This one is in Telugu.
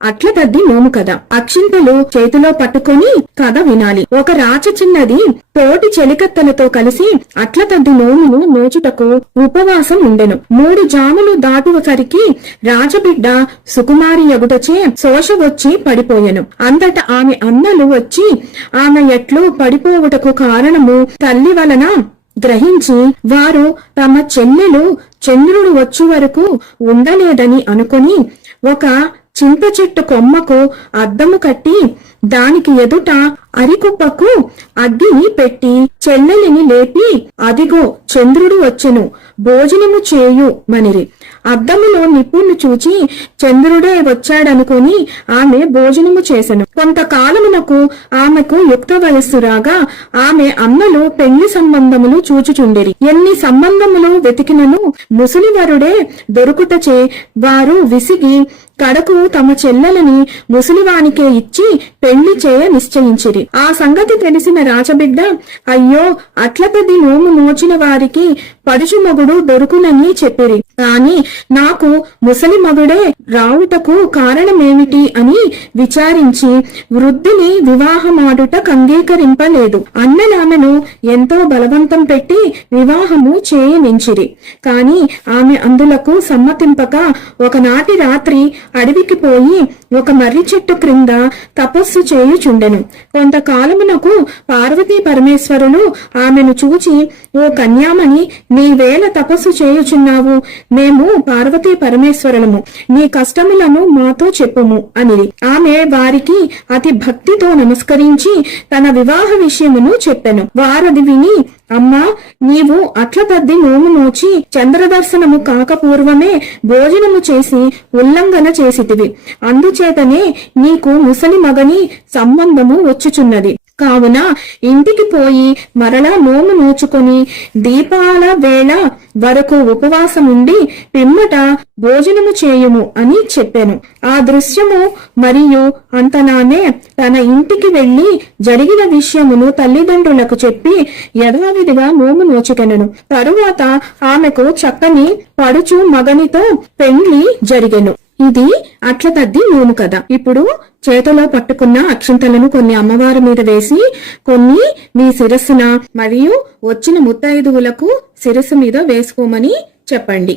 అట్ల తద్ది నోము కథ. అక్షింతలు చేతిలో పట్టుకొని కథ వినాలి. ఒక రాచ చిన్నది తోటి చెలికత్తెలతో కలిసి అట్ల తద్ది నోమును నోచుటకు ఉపవాసం ఉండెను. 3 జాములు దాటువసరికి రాజబిడ్డ సుకుమారి యగుటచే శోష వచ్చి పడిపోయెను. అంతట ఆమె అన్నలు వచ్చి ఆమె ఎట్లు పడిపోవుటకు కారణము తల్లి వలన గ్రహించి వారు తమ చెల్లెలు చంద్రుడు వచ్చు వరకు ఉండలేదని అనుకొని ఒక చింత చెట్టు కొమ్మకు అద్దము కట్టి దానికి ఎదుట అరికుప్పకు అగ్గిని పెట్టి చెల్లెలిని లేపి అదిగో చంద్రుడు వచ్చెను భోజనము చేయు మనిరి. అద్దములో నిప్పును చూచి చంద్రుడే వచ్చాడనుకుని ఆమె భోజనము చేసెను. కొంతకాలమునకు ఆమెకు యుక్త వయస్సు రాగా ఆమె అన్నలు పెళ్లి సంబంధములు చూచుచుండిరి. ఎన్ని సంబంధములు వెతికినను ముసలివరుడే దొరుకుటచే వారు విసిగి కడకు తమ చెల్లెలని ముసలివానికే ఇచ్చి పెళ్లి చేయ నిశ్చయించిరి. ఆ సంగతి తెలిసిన రాజబిడ్డ అయ్యో అట్లపది నోము నోచిన వారికి పడుచు మగుడు దొరుకునని చెప్పిరి. కాని నాకు ముసలి మగుడే రావుటకు కారణమేమిటి అని విచారించి వృద్ధిని వివాహమాడుట అంగీకరింపలేదు. అన్నలామెను ఎంతో బలవంతం పెట్టి వివాహము చేయనించిరి. కాని ఆమె అందులకు సమ్మతింపక ఒకనాటి రాత్రి అడవికి పోయి ఒక మర్రి చెట్టు క్రింద తపస్సు చేయుచుండెను. కొంతకాలమునకు పార్వతీ పరమేశ్వరులు ఆమెను చూచి ఓ కన్యామణి నీవేళ తపస్సు చేయుచున్నావు? మేము పార్వతీ పరమేశ్వరులము, నీ కష్టములను మాతో చెప్పుము అనిది. ఆమె వారికి అతి భక్తితో నమస్కరించి తన వివాహ విషయమును చెప్పెను. వారది విని అమ్మా నీవు అట్ల తద్ది నోము నోచి చంద్రదర్శనము కాకపూర్వమే భోజనము చేసి ఉల్లంఘన చేసితివి. అందుచేతనే నీకు ముసలి మగని సంబంధము వచ్చుచున్నది. కావున ఇంటికి పోయి మరలా నోము నోచుకొని దీపాల వేళ వరకు ఉపవాసముండి పిమ్మట భోజనము చేయుము అని చెప్పాను. ఆ దృశ్యము మరియు అంతనానే తన ఇంటికి వెళ్లి జరిగిన విషయమును తల్లిదండ్రులకు చెప్పి యథావిధిగా నోము నోచుకెనను. తరువాత ఆమెకు చక్కని పడుచు మగనితో పెండ్లి జరిగెను. ఇది అట్ల తద్ది నోము కథ. ఇప్పుడు చేతిలో పట్టుకున్న అక్షింతలను కొన్ని అమ్మవారి మీద వేసి కొన్ని మీ శిరస్సున మరియు వచ్చిన ముత్తైదువులకు శిరస్సు మీద వేసుకోమని చెప్పండి.